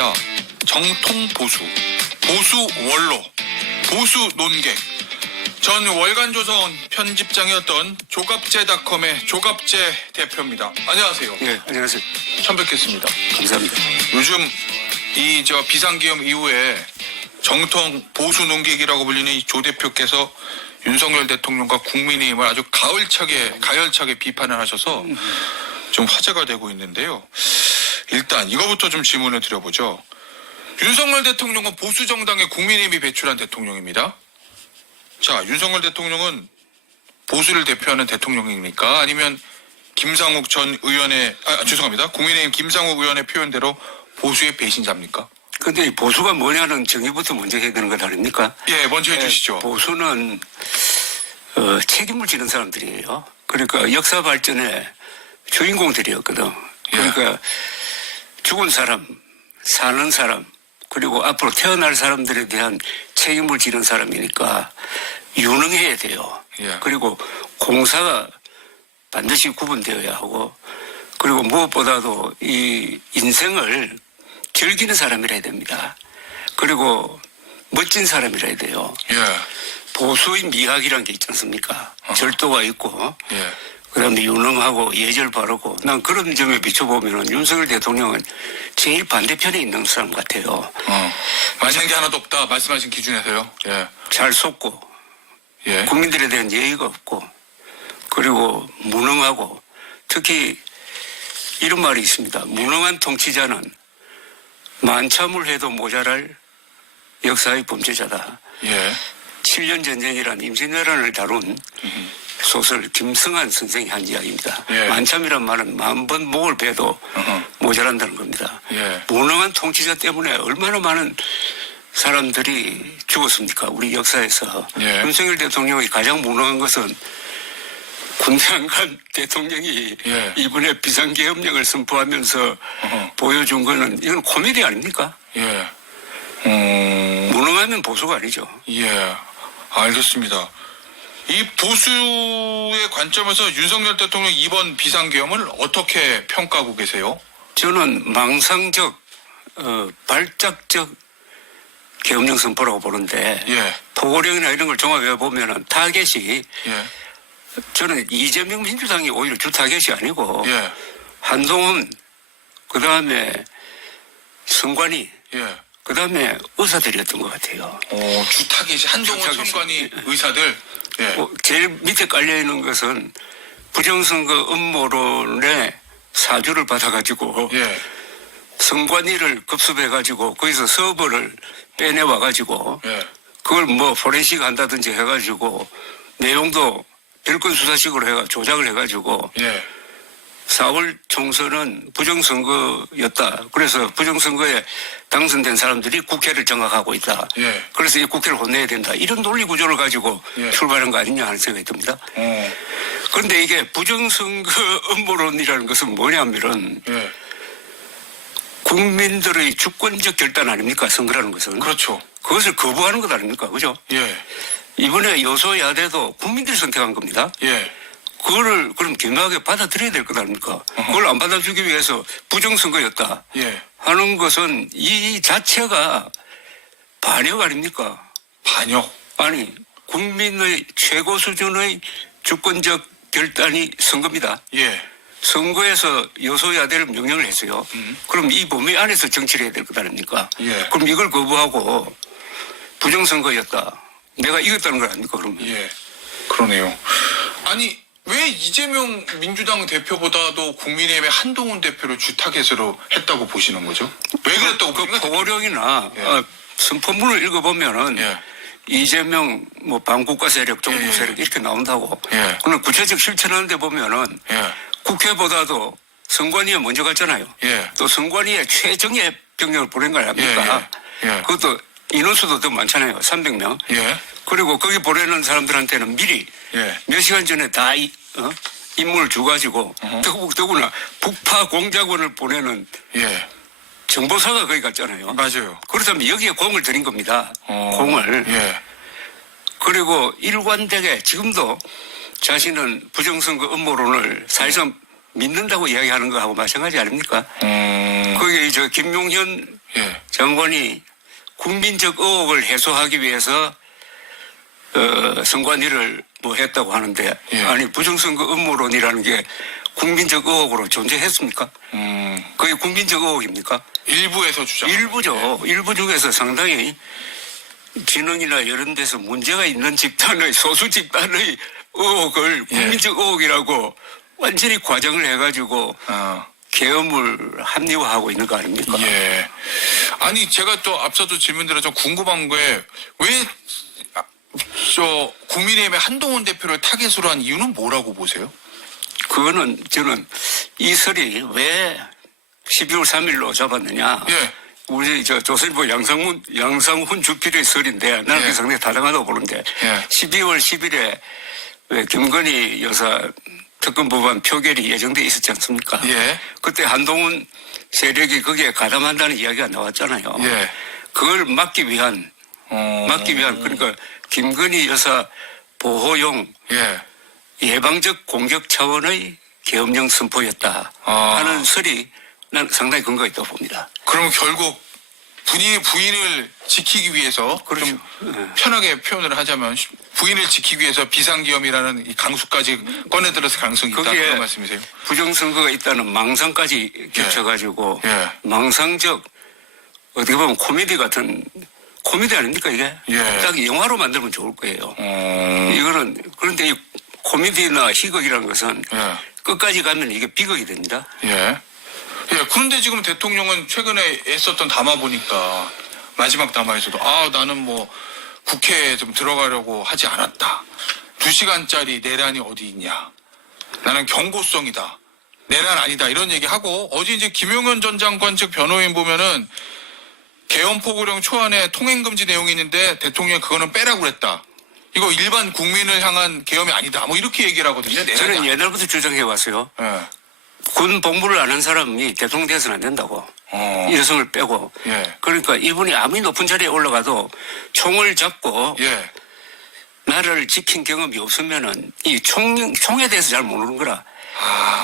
있습니다. 정통 보수, 보수 원로, 보수 논객. 전 월간조선 편집장이었던 조갑제닷컴의 조갑제 대표입니다. 안녕하세요. 네, 안녕하세요. 처음 뵙겠습니다. 감사합니다. 요즘 이 비상기업 이후에 정통 보수 논객이라고 불리는 이 조 대표께서 윤석열 대통령과 국민의힘을 아주 가열차게 비판을 하셔서 좀 화제가 되고 있는데요. 일단 이거부터 좀 질문을 드려보죠. 윤석열 대통령은 보수 정당의 국민의힘이 배출한 대통령입니다. 자, 윤석열 대통령은 보수를 대표하는 대통령입니까? 아니면 김상욱 전 의원의 죄송합니다. 국민의힘 김상욱 의원의 표현대로 보수의 배신자입니까? 근데 이 보수가 뭐냐는 정의부터 먼저 해야 되는 것 아닙니까? 예, 먼저 해주시죠. 보수는 책임을 지는 사람들이에요. 그러니까 역사 발전의 주인공들이었거든. 그러니까 죽은 사람, 사는 사람, 그리고 앞으로 태어날 사람들에 대한 책임을 지는 사람이니까 유능해야 돼요. 그리고 공사가 반드시 구분되어야 하고, 그리고 무엇보다도 이 인생을 즐기는 사람이라야 됩니다. 그리고 멋진 사람이라야 돼요. 보수의 미학이라는 게 있지 않습니까? 절도가 있고, 그다음에 유능하고 예절 바르고, 난 그런 점에 비춰보면 윤석열 대통령은 제일 반대편에 있는 사람 같아요. 맞는 게 하나도 없다 말씀하신 기준에서요. 잘 속고, 국민들에 대한 예의가 없고, 그리고 무능하고, 특히 이런 말이 있습니다. 무능한 통치자는 만참을 해도 모자랄 역사의 범죄자다. 7년 전쟁이란 임진왜란을 다룬 소설 김승한 선생이 한 이야기입니다. 만참이란 말은 10,000번 목을 베도 모자란다는 겁니다. 무능한 통치자 때문에 얼마나 많은 사람들이 죽었습니까? 우리 역사에서. 윤석열 대통령이 가장 무능한 것은 군대 안 간 대통령이 이번에 비상계엄령을 선포하면서 보여준 거는 이건 코미디 아닙니까? 무능하면 보수가 아니죠. 알겠습니다. 이 보수의 관점에서 윤석열 대통령 이번 비상계엄을 어떻게 평가하고 계세요? 저는 망상적, 발작적 계엄령 선포라고 보는데 포고령이나 이런 걸 종합해 보면은 타겟이 저는 이재명 민주당이 오히려 주 타겟이 아니고 한동훈, 그 다음에 성관이, 그 다음에 의사들이었던 것 같아요. 주 타겟이 한동훈, 성관이, 의사들. 제일 밑에 깔려있는 것은 부정선거 음모론의 사주를 받아가지고 성관이를 급습해가지고 거기서 서버를 빼내와가지고 그걸 뭐 포렌식 한다든지 해가지고 내용도 별건 수사식으로 해가 조작을 해가지고 4월 총선은 부정선거였다. 그래서 부정선거에 당선된 사람들이 국회를 장악하고 있다. 그래서 이 국회를 혼내야 된다. 이런 논리 구조를 가지고 출발한 거 아니냐 하는 생각이 듭니다. 그런데 이게 부정선거 음모론이라는 것은 뭐냐면은 국민들의 주권적 결단 아닙니까? 선거라는 것은. 그렇죠. 그것을 거부하는 것 아닙니까? 그죠? 이번에 여소야대도 국민들이 선택한 겁니다. 그거를 그럼 겸허하게 받아들여야 될 것 아닙니까? 그걸 안 받아주기 위해서 부정선거였다 하는 것은 이 자체가 반역 아닙니까? 반역? 아니, 국민의 최고 수준의 주권적 결단이 선거입니다. 선거에서 여소야대를 명령을 했어요. 그럼 이 범위 안에서 정치를 해야 될 것 아닙니까? 그럼 이걸 거부하고 부정선거였다. 내가 이겼다는 거 아닙니까, 그러면? 그러네요. 아니, 왜 이재명 민주당 대표보다도 국민의힘의 한동훈 대표를 주 타겟으로 했다고 보시는 거죠? 왜 그랬다고 보십니까? 포고령이나 선포문을 읽어보면은 이재명 뭐 반국가 세력, 종북 세력 이렇게 나온다고. 그러나 구체적 실천하는 데 보면은 국회보다도 선관위에 먼저 갔잖아요. 또 선관위에 최정예 병력을 보낸 거 아닙니까? 그것도 인원수도 더 많잖아요. 300명. 그리고 거기 보내는 사람들한테는 미리 몇 시간 전에 다 임무를 줘가지고 더구나 북파 공작원을 보내는 정보사가 거기 갔잖아요. 맞아요. 그렇다면 여기에 공을 들인 겁니다. 공을. 그리고 일관되게 지금도 자신은 부정선거 음모론을 사실상 믿는다고 이야기하는 거하고 마찬가지 아닙니까? 거기 김용현 예. 장관이 국민적 의혹을 해소하기 위해서 선관위를 뭐 했다고 하는데 예. 아니 부정선거 음모론이라는 게 국민적 의혹으로 존재했습니까? 그게 국민적 의혹입니까? 일부에서 주장. 일부죠. 일부 중에서 상당히 지능이나 이런 데서 문제가 있는 집단의 소수 집단의 의혹을 국민적 의혹이라고 완전히 과장을 해가지고 계엄을 합리화하고 있는 거 아닙니까? 예. 아니 제가 또 앞서도 질문드려서 궁금한 거에 왜 국민의힘의 한동훈 대표를 타겟으로 한 이유는 뭐라고 보세요? 그거는 저는 이 설이 왜 12월 3일로 잡았느냐. 예. 우리 조선일보 양상훈 주필의 설인데 나는 예. 상당히 타당하다고 보는데 예. 12월 10일에 왜 김건희 여사 특검 법안 표결이 예정돼 있었지 않습니까? 예. 그때 한동훈 세력이 거기에 가담한다는 이야기가 나왔잖아요. 예. 그걸 막기 위한 그러니까 김건희 여사 보호용 예. 예방적 공격 차원의 계엄령 선포였다 하는 설이 난 상당히 근거가 있다고 봅니다. 그러면 결국 부인을 지키기 위해서 그렇죠. 좀 편하게 표현을 하자면 부인을 지키기 위해서 비상기엄이라는 이 강수까지 꺼내들어서 가능성이 있다 거기에 그런 말씀이세요? 부정선거가 있다는 망상까지 겹쳐가지고 예. 망상적 어떻게 보면 코미디 같은 코미디 아닙니까 이게? 예. 딱 영화로 만들면 좋을 거예요. 이거는 그런데 이 코미디나 희극이라는 것은 예. 끝까지 가면 이게 비극이 됩니다. 예. 예. 그런데 지금 대통령은 최근에 애썼던 담화 보니까 마지막 담화에서도 나는 뭐 국회에 좀 들어가려고 하지 않았다. 2시간짜리 내란이 어디 있냐. 나는 경고성이다. 내란 아니다. 이런 얘기하고 어제 이제 김용현 전 장관 측 변호인 보면은 계엄포고령 초안에 통행금지 내용이 있는데 대통령이 그거는 빼라고 그랬다. 이거 일반 국민을 향한 계엄이 아니다. 뭐 이렇게 얘기를 하거든요. 저는 옛날부터 주장해 왔어요. 예. 군 복무를 안 한 사람이 대통령 돼서는 안 된다고. 일성을 빼고. 예. 그러니까 이분이 아무리 높은 자리에 올라가도 총을 잡고 예. 나라를 지킨 경험이 없으면은 이 총에 대해서 잘 모르는 거라.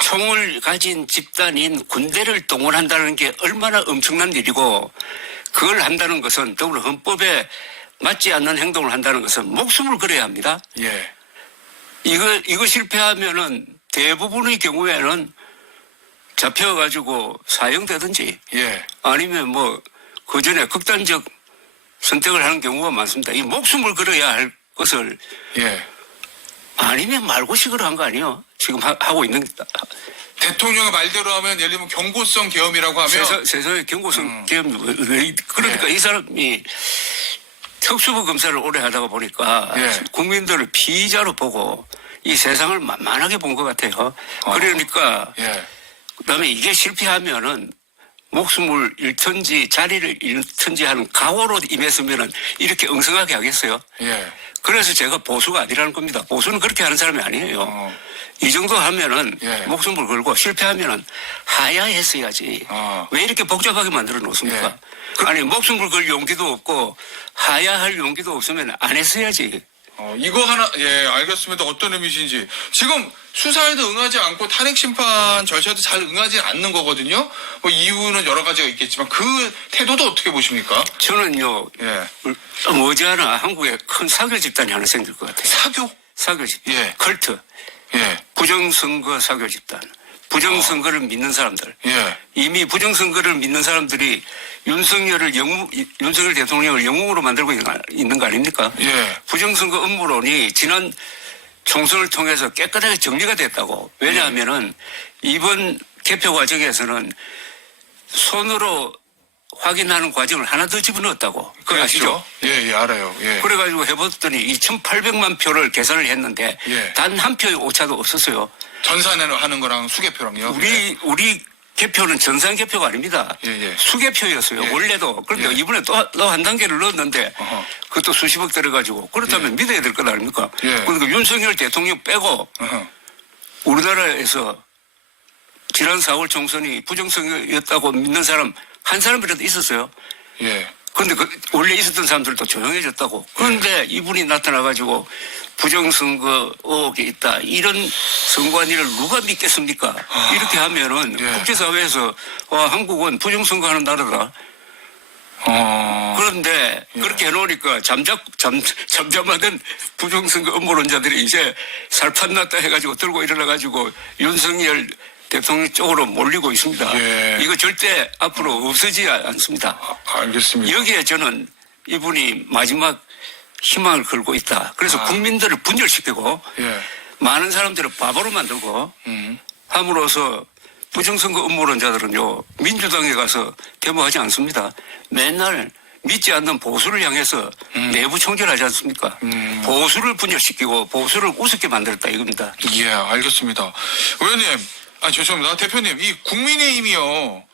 총을 가진 집단인 군대를 동원한다는 게 얼마나 엄청난 일이고 그걸 한다는 것은 더불어 헌법에 맞지 않는 행동을 한다는 것은 목숨을 걸어야 합니다. 예. 이거 실패하면은 대부분의 경우에는 잡혀가지고 사형되든지 예. 아니면 뭐 그 전에 극단적 선택을 하는 경우가 많습니다. 이 목숨을 걸어야 할 것을 예. 아니면 말고식으로 한 거 아니에요? 지금 하고 있는 대통령의 말대로 하면 예를 들면 경고성 계엄이라고 하면 세상에 경고성 계엄이 그러니까 예. 이 사람이 특수부 검사를 오래 하다가 보니까 예. 국민들을 피의자로 보고 이 세상을 만만하게 본 것 같아요. 그러니까 예. 그다음에 이게 실패하면은 목숨을 잃든지 자리를 잃든지 하는 각오로 임했으면은 이렇게 엉성하게 하겠어요. 예. 그래서 제가 보수가 아니라는 겁니다. 보수는 그렇게 하는 사람이 아니에요. 이 정도 하면은 예. 목숨을 걸고 실패하면은 하야했어야지. 왜 이렇게 복잡하게 만들어 놓습니까? 아니 목숨을 걸 용기도 없고 하야할 용기도 없으면 안 했어야지. 이거 하나, 예, 알겠습니다. 어떤 의미신지. 지금 수사에도 응하지 않고 탄핵 심판 절차도 잘 응하지 않는 거거든요. 뭐 이유는 여러 가지가 있겠지만 그 태도도 어떻게 보십니까? 저는요, 예. 머지않아 한국에 큰 사교 집단이 하나 생길 것 같아요. 사교? 사교 집단. 예. 컬트. 예. 부정선거 사교 집단. 부정선거를 믿는 사람들. 예. 이미 부정선거를 믿는 사람들이 윤석열 대통령을 영웅으로 만들고 있는 거 아닙니까? 예. 부정선거 음모론이 지난 총선을 통해서 깨끗하게 정리가 됐다고. 왜냐하면은 이번 개표 과정에서는 손으로 확인하는 과정을 하나 더 집어넣었다고. 그거 아시죠? 예, 예, 알아요. 예. 그래가지고 해봤더니 2,800만 표를 계산을 했는데 예. 단 한 표의 오차도 없었어요. 전산을 하는 거랑 수개표랑요? 우리 개표는 전산 개표가 아닙니다. 예, 예. 수개표였어요. 예. 원래도. 그런데 예. 이번에 또 한 단계를 넣었는데 어허. 그것도 수십억 들어가지고 그렇다면 믿어야 될 것 아닙니까? 예. 그러니까 윤석열 대통령 빼고 어허. 우리나라에서 지난 4월 총선이 부정선거였다고 믿는 사람 한 사람이라도 있었어요. 예. 그런데 원래 있었던 사람들도 조용해졌다고. 그런데 이분이 나타나가지고 부정선거 의혹이 있다. 이런 선관위를 누가 믿겠습니까? 이렇게 하면은 예. 국제사회에서 한국은 부정선거하는 나라다. 그런데 그렇게 해놓으니까 잠잠하던 부정선거 음모론자들이 이제 살판났다 해가지고 들고 일어나가지고 윤석열 대통령 쪽으로 몰리고 있습니다. 예. 이거 절대 앞으로 없어지지 않습니다. 알겠습니다. 여기에 저는 이분이 마지막 희망을 걸고 있다. 그래서 국민들을 분열시키고 예. 많은 사람들을 바보로 만들고 함으로써 부정선거 음모론자들은요 민주당에 가서 데모하지 않습니다. 맨날 믿지 않는 보수를 향해서 내부 총질하지 않습니까? 보수를 분열시키고 보수를 우습게 만들었다 이겁니다. 예, 알겠습니다. 의원님, 죄송합니다. 대표님, 이 국민의힘이요.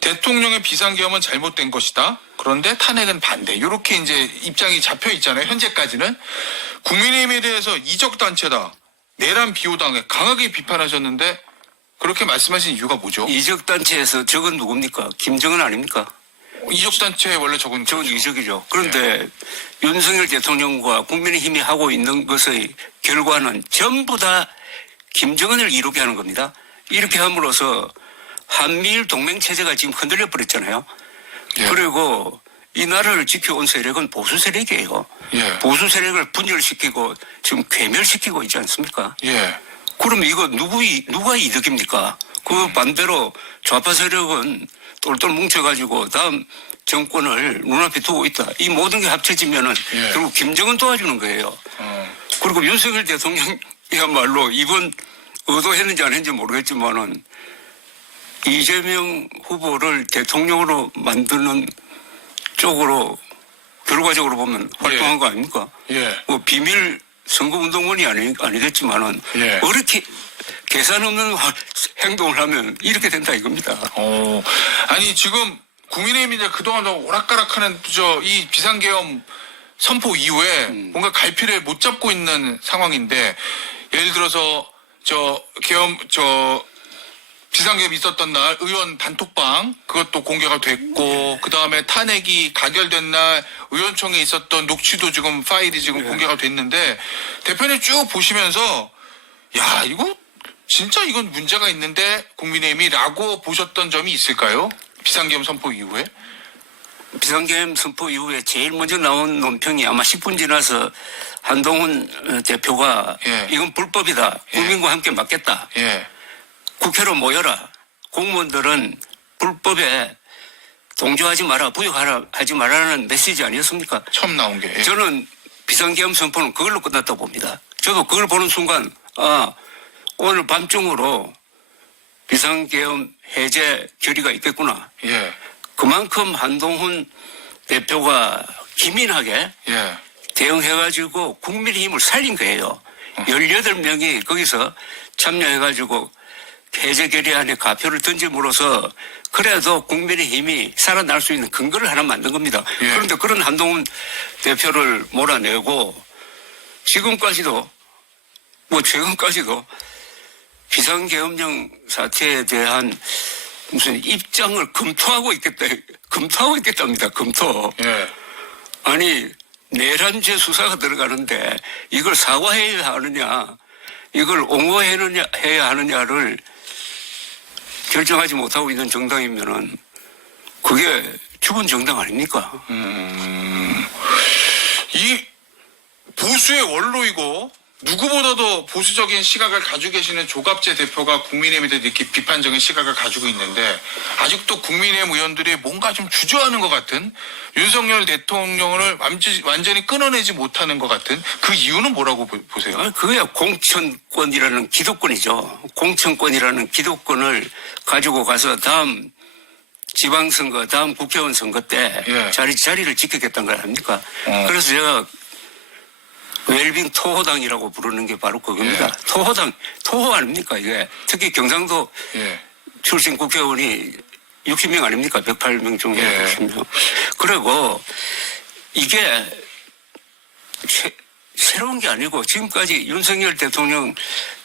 대통령의 비상계엄은 잘못된 것이다. 그런데 탄핵은 반대. 이렇게 이제 입장이 잡혀 있잖아요. 현재까지는. 국민의힘에 대해서 이적단체다. 내란 비호당에 강하게 비판하셨는데 그렇게 말씀하신 이유가 뭐죠? 이적단체에서 적은 누굽니까? 김정은 아닙니까? 이적단체에 원래 적은 적은 이적이죠. 그런데 윤석열 대통령과 국민의힘이 하고 있는 것의 결과는 전부 다 김정은을 이루게 하는 겁니다. 이렇게 함으로써 한미일 동맹체제가 지금 흔들려 버렸잖아요. 예. 그리고 이 나라를 지켜온 세력은 보수 세력이에요. 예. 보수 세력을 분열시키고 지금 괴멸시키고 있지 않습니까? 예. 그럼 이거 누가 이득입니까? 그 반대로 좌파 세력은 똘똘 뭉쳐가지고 다음 정권을 눈앞에 두고 있다. 이 모든 게 합쳐지면은 예. 결국 김정은 도와주는 거예요. 그리고 윤석열 대통령이야말로 이번 의도했는지 안 했는지 모르겠지만은 이재명 후보를 대통령으로 만드는 쪽으로 결과적으로 보면 활동한 거 아닙니까? 예. 뭐 비밀 선거운동원이 아니겠지만은 예. 이렇게 계산 없는 행동을 하면 이렇게 된다 이겁니다. 아니 지금 국민의힘이 이제 그동안 오락가락하는 이 비상계엄 선포 이후에 뭔가 갈피를 못 잡고 있는 상황인데 예를 들어서 비상계엄이 있었던 날 의원 단톡방 그것도 공개가 됐고 그 다음에 탄핵이 가결된 날 의원총회에 있었던 녹취도 지금 파일이 지금 공개가 됐는데 대표님 쭉 보시면서 야 이거 진짜 이건 문제가 있는데 국민의힘이라고 보셨던 점이 있을까요? 비상계엄 선포 이후에? 비상계엄 선포 이후에 제일 먼저 나온 논평이 아마 10분 지나서 한동훈 대표가 예. 이건 불법이다. 국민과 함께 막겠다. 예. 국회로 모여라. 공무원들은 불법에 동조하지 마라, 부역하지 마라는 메시지 아니었습니까? 처음 나온 게. 예. 저는 비상계엄 선포는 그걸로 끝났다고 봅니다. 저도 그걸 보는 순간 오늘 밤중으로 비상계엄 해제 결의가 있겠구나. 예. 그만큼 한동훈 대표가 기민하게 예. 대응해가지고 국민의힘을 살린 거예요. 18명이 거기서 참여해가지고 해제 결의안에 가표를 던짐으로써 그래도 국민의힘이 살아날 수 있는 근거를 하나 만든 겁니다. 예. 그런데 그런 한동훈 대표를 몰아내고 지금까지도 최근까지도 비상계엄령 사태에 대한 무슨 입장을 검토하고 있겠답니다. 검토. 예. 아니 내란죄 수사가 들어가는데 이걸 사과해야 하느냐 이걸 옹호해야 하느냐를 결정하지 못하고 있는 정당이면은 그게 죽은 정당 아닙니까? 이 보수의 원로이고 누구보다도 보수적인 시각을 가지고 계시는 조갑재 대표가 국민의힘에 대해 이렇게 비판적인 시각을 가지고 있는데 아직도 국민의힘 의원들이 뭔가 좀 주저하는 것 같은 윤석열 대통령을 완전히 끊어내지 못하는 것 같은 그 이유는 뭐라고 보세요? 그게 공천권이라는 기득권이죠. 공천권이라는 기득권을 가지고 가서 다음 지방선거, 다음 국회의원 선거 때 예. 자리를 지키겠다는 거 아닙니까? 그래서 제가 웰빙 토호당이라고 부르는 게 바로 그겁니다. 예. 토호 아닙니까 이게? 특히 경상도 예. 출신 국회의원이 60명 아닙니까? 108명 중에 예. 60명. 그리고 이게 새로운 게 아니고 지금까지 윤석열 대통령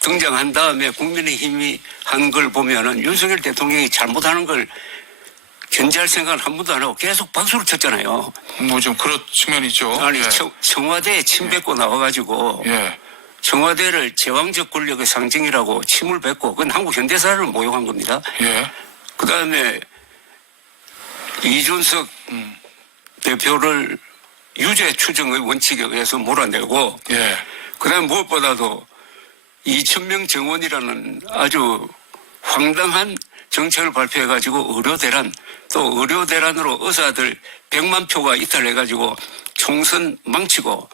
등장한 다음에 국민의힘이 한 걸 보면은 윤석열 대통령이 잘못하는 걸 견제할 생각을 한 번도 안 하고 계속 박수를 쳤잖아요. 뭐 좀 그런 측면이죠. 아니 예. 청와대에 침 뱉고 나와가지고 예. 청와대를 제왕적 권력의 상징이라고 침을 뱉고 그건 한국 현대사를 모욕한 겁니다. 예. 그다음에 이준석 대표를 유죄 추정의 원칙에 의해서 몰아내고 예. 그다음에 무엇보다도 2,000명 정원이라는 아주 황당한 정책을 발표해가지고 의료대란 또 의료대란으로 의사들 100만 표가 이탈해가지고 총선 망치고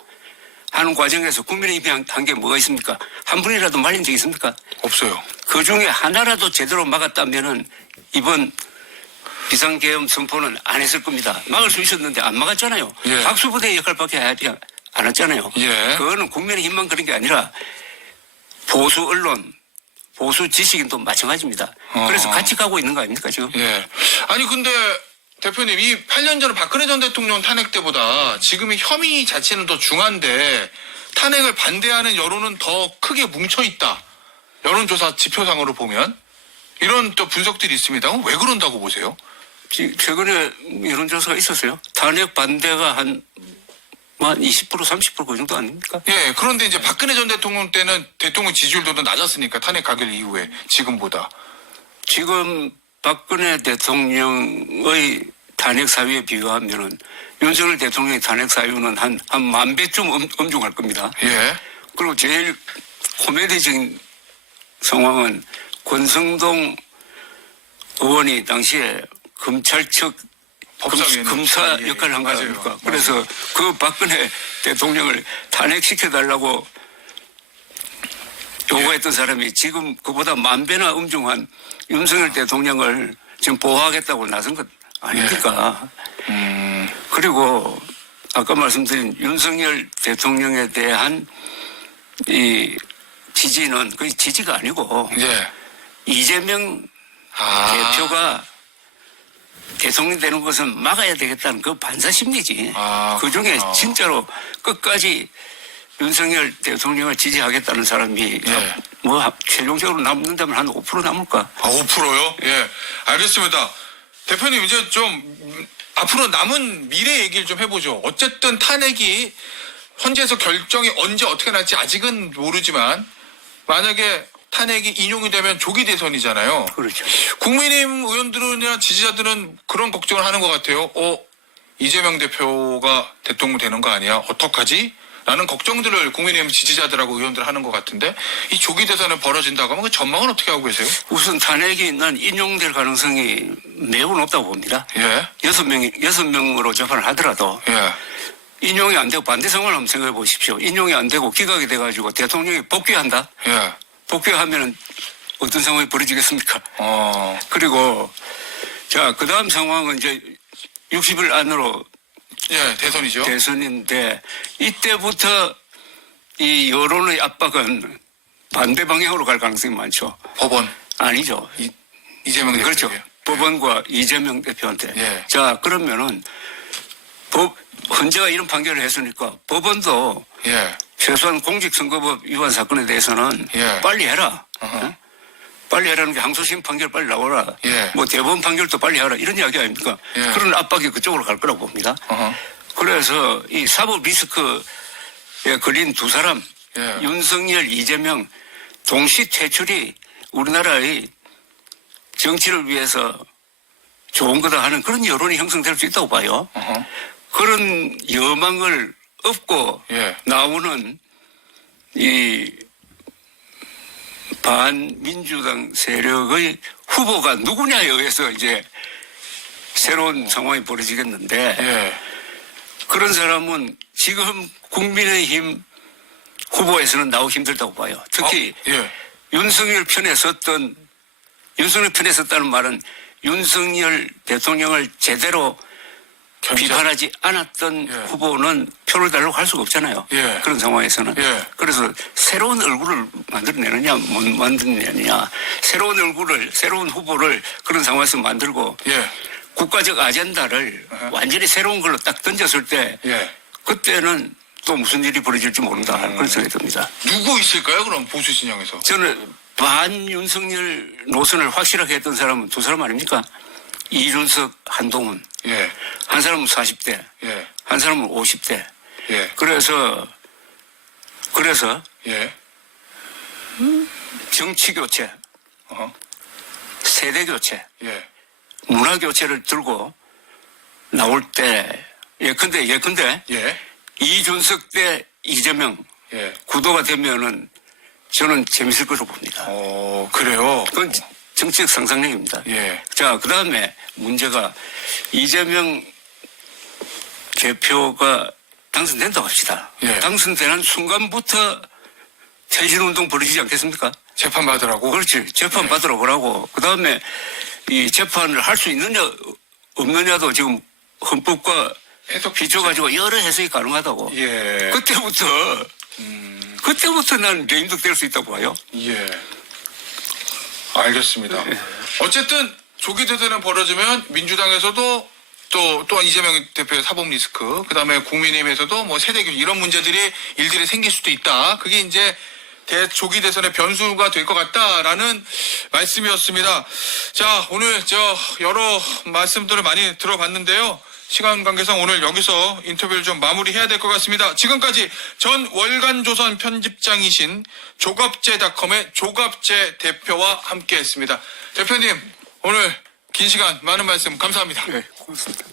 하는 과정에서 국민의힘이 한 게 뭐가 있습니까? 한 분이라도 말린 적 있습니까? 없어요. 그 중에 하나라도 제대로 막았다면은 이번 비상계엄 선포는 안 했을 겁니다. 막을 수 있었는데 안 막았잖아요. 예. 박수부대의 역할밖에 하지 않았잖아요. 예. 그거는 국민의힘만 그런 게 아니라 보수 언론, 보수 지식인도 마찬가지입니다. 그래서 같이 가고 있는 거 아닙니까 지금? 예. 아니 근데 대표님 이 8년 전 박근혜 전 대통령 탄핵 때보다 지금의 혐의 자체는 더 중한데 탄핵을 반대하는 여론은 더 크게 뭉쳐 있다. 여론조사 지표상으로 보면 이런 또 분석들이 있습니다. 그럼 왜 그런다고 보세요? 최근에 여론조사가 있었어요. 탄핵 반대가 한 20% 30%그 정도 아닙니까? 예. 그런데 이제 박근혜 전 대통령 때는 대통령 지지율도 더 낮았으니까 탄핵 가결 이후에 지금보다. 지금 박근혜 대통령의 탄핵 사유에 비교하면은 윤석열 대통령의 탄핵 사유는 한 10,000배쯤 엄중할 겁니다. 예. 그리고 제일 코미디적인 상황은 권성동 의원이 당시에 검찰 측 검사 예, 역할을 한 거 맞아요. 아닙니까? 그래서 그 박근혜 대통령을 탄핵시켜달라고 요구했던 사람이 지금 그보다 10,000배나 엄중한 윤석열 대통령을 지금 보호하겠다고 나선 것 아닙니까? 그리고 아까 말씀드린 윤석열 대통령에 대한 이 지지는 거의 지지가 아니고 예. 이재명 대표가 대통령 되는 것은 막아야 되겠다는 그 반사심리지. 그중에 그렇구나. 진짜로 끝까지 윤석열 대통령을 지지하겠다는 사람이 예. 뭐 최종적으로 남는다면 한 5% 남을까? 5%요? 예. 알겠습니다. 대표님 이제 좀 앞으로 남은 미래 얘기를 좀 해보죠. 어쨌든 탄핵이 헌재에서 결정이 언제 어떻게 날지 아직은 모르지만 만약에 탄핵이 인용이 되면 조기 대선이잖아요. 그렇죠. 국민의힘 의원들이나 지지자들은 그런 걱정을 하는 것 같아요. 이재명 대표가 대통령 되는 거 아니야? 어떡하지? 라는 걱정들을 국민의힘 지지자들하고 의원들 하는 것 같은데 이 조기 대선이 벌어진다고 하면 그 전망은 어떻게 하고 계세요? 우선 탄핵이 난 인용될 가능성이 매우 높다고 봅니다. 예. 6명으로 재판을 하더라도 예. 인용이 안 되고 반대 상황을 한번 생각해 보십시오. 인용이 안 되고 기각이 돼가지고 대통령이 복귀한다? 예. 복귀하면은 어떤 상황이 벌어지겠습니까? 그리고 자, 그 다음 상황은 이제 60일 안으로 예, 대선이죠. 대선인데 이때부터 이 여론의 압박은 반대 방향으로 갈 가능성이 많죠. 법원. 아니죠. 이재명 대표. 그렇죠. 법원과 이재명 대표한테. 예. 자, 그러면은 헌재가 이런 판결을 했으니까 법원도 예. 최소한 공직선거법 위반 사건에 대해서는 예. 빨리 해라. 빨리 하라는 게 항소심 판결 빨리 나오라. 예. 뭐 대법원 판결도 빨리 하라. 이런 이야기 아닙니까? 예. 그런 압박이 그쪽으로 갈 거라고 봅니다. 그래서 이 사법 리스크에 걸린 두 사람, 예. 윤석열, 이재명 동시 퇴출이 우리나라의 정치를 위해서 좋은 거다 하는 그런 여론이 형성될 수 있다고 봐요. 그런 여망을 업고 예. 나오는 이 반민주당 세력의 후보가 누구냐에 의해서 이제 새로운 상황이 벌어지겠는데 예. 그런 사람은 지금 국민의힘 후보에서는 나오기 힘들다고 봐요. 특히 예. 윤석열 편에 섰다는 말은 윤석열 대통령을 제대로 비판하지 않았던 예. 후보는 표를 달라고 할 수가 없잖아요. 예. 그런 상황에서는. 예. 그래서 새로운 얼굴을 만들어내느냐 못 만들어내느냐 새로운 얼굴을 새로운 후보를 그런 상황에서 만들고 예. 국가적 아젠다를 완전히 새로운 걸로 딱 던졌을 때 예. 그때는 또 무슨 일이 벌어질지 모른다 그런 생각이 듭니다. 누구 있을까요? 그럼 보수 진영에서. 저는 반윤석열 노선을 확실하게 했던 사람은 두 사람 아닙니까? 이준석, 한동훈. 예. 한 사람은 40대, 예. 한 사람은 50대. 예. 그래서 예. 정치 교체, 세대 교체, 예. 문화 교체를 들고 나올 때 예컨대 예. 이준석 대 이재명 예. 구도가 되면은 저는 재밌을 거로 봅니다. 그래요? 그건 정치적 상상력입니다. 예. 자, 그 다음에 문제가 이재명 대표가 당선된다고 합시다. 예. 당선되는 순간부터 퇴진운동 벌어지지 않겠습니까? 재판 받으라고? 그렇지. 재판 예. 받으러 오라고. 그 다음에 이 재판을 할 수 있느냐 없느냐도 지금 헌법과 해석 비춰가지고 여러 해석이 가능하다고. 예. 그때부터 난 개인득될 수 있다고 봐요. 예. 알겠습니다. 어쨌든 조기 대선이 벌어지면 민주당에서도 또 이재명 대표의 사법 리스크, 그 다음에 국민의힘에서도 뭐 세대 교체 이런 일들이 생길 수도 있다. 그게 이제 조기 대선의 변수가 될 것 같다라는 말씀이었습니다. 자, 오늘 여러 말씀들을 많이 들어봤는데요. 시간 관계상 오늘 여기서 인터뷰를 좀 마무리해야 될 것 같습니다. 지금까지 전 월간조선 편집장이신 조갑제닷컴의 조갑제 대표와 함께했습니다. 대표님, 오늘 긴 시간 많은 말씀 감사합니다. 네, 고맙습니다.